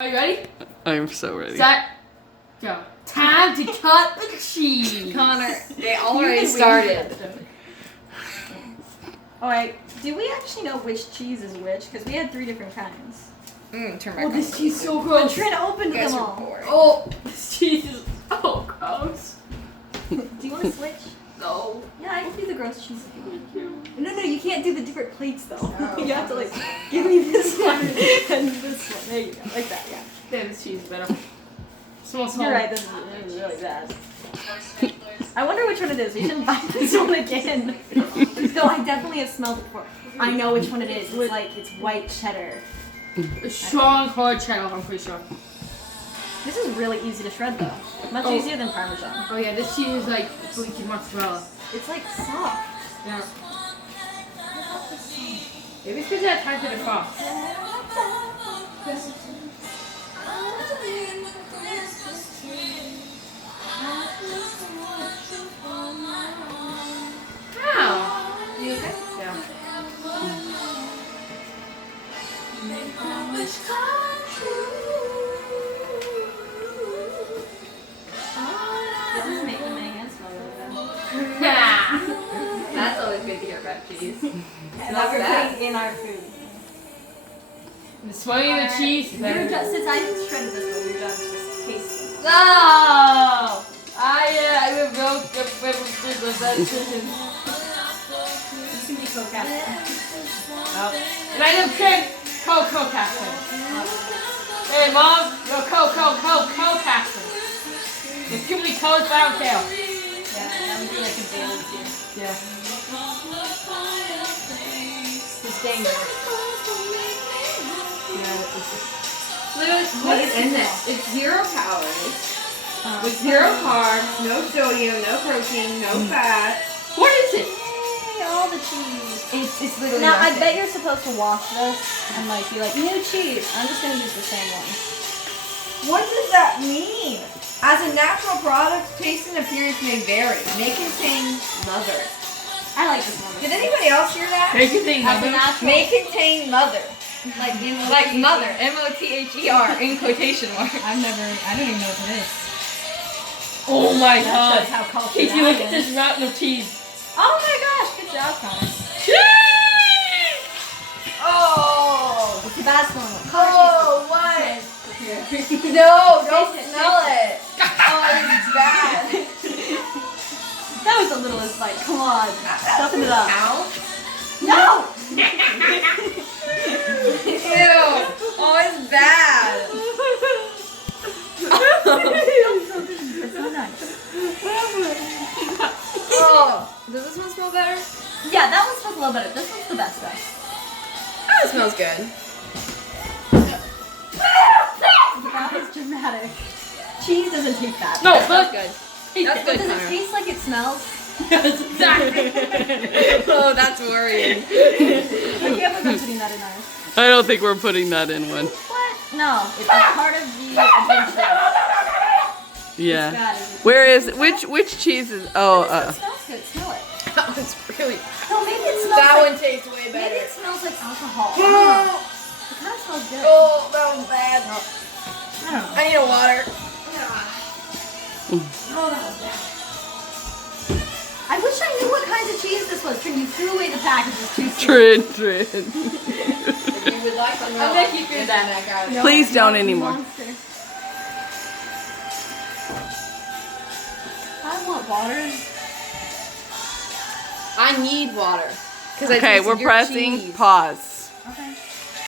Are you ready? I'm so ready. Set, go. Time to cut the cheese. Connor, they already started. Alright, do we actually know which cheese is which? Because we had 3 different kinds. Turn back Oh, on. this cheese is so But gross. Trin opened You guys them are all. boring. Oh, this cheese is so gross. Do you want to switch? No. Yeah, I can do the gross cheese if you want. No, you can't do the different plates though. Oh. You have to like, give me this one and this one. There you go, like that, yeah. Damn, this cheese is better. Smells You're right, this is really bad. I wonder which one it is. We shouldn't buy this one again. No, I definitely have smelled it before. I know which one it is. It's like, it's white cheddar. Strong hard cheddar, I'm pretty sure. This is really easy to shred though. Much easier than Parmesan. Oh yeah, this cheese is like flaky mozzarella. It's like soft. Yeah. Maybe it's because I had time to defrost. How? You okay? Yeah. This is making my hands smell really good. That's always good to hear about cheese. And that we're putting in our food. The smelling of the cheese is Your better. job, since I shredded this one, your job is just taste them. No! I will broke the privileges of that decision. This can be co-captain. And I don't drink Cocoa Captain. Hey, Mom, you're co-captain. There's too many codes, but I don't care. Yeah, that would be like a daily too. Yeah. It's dangerous. What is in this? It's 0 calories, with 0 carbs, no sodium, no protein, no fat. What is it? Yay, all the cheese. It's literally Now, I nothing. bet you're supposed to wash this and like be like, new cheese. I'm just gonna use the same one. What does that mean? As a natural product, taste and appearance may vary. May contain mother. I like this one. Did anybody else hear that? Make you think As a of it. natural. May contain mother. Like mother. M-O-T-H-E-R in quotation marks. I don't even know what it is. Oh my That god. shows how cultured Casey, I look am. at this mountain of cheese. Oh my gosh, good job, Connor. Cheese! Oh! The Tabasco one. Oh, what? No, don't smell it. Oh, it's bad. That was the littlest bite. Come on. Stuffing it up. Ow. No! Ew. Oh, it's bad. It's so nice. Oh, does this one smell better? Yeah, that one smells a little better. This one's the best though. Oh, it smells good. That was dramatic. Cheese doesn't taste bad. No, That's but good. But That's good, does it Connor. taste like it smells? yes, exactly. Oh, that's worrying. I can't believe I'm putting that in ours. I don't think we're putting that in one. What? No, it's a part of the adventure. Yeah. It's bad, isn't it? Where is which cheese is? Oh, It smells good. Smell it. That one's really. No, maybe it smells That like. one tastes way Maybe better. it smells like alcohol. I don't know. Oh, It kind of smells good. that one's bad. I don't know. I need a water. I wish I knew what kinds of cheese this was. Trin, you threw away the packages too soon. Trin. If you would like to know, I'm gonna keep doing that. guy. No, Please don't no, anymore. monster. I want water. I need water. Okay, we're pressing pause. Okay.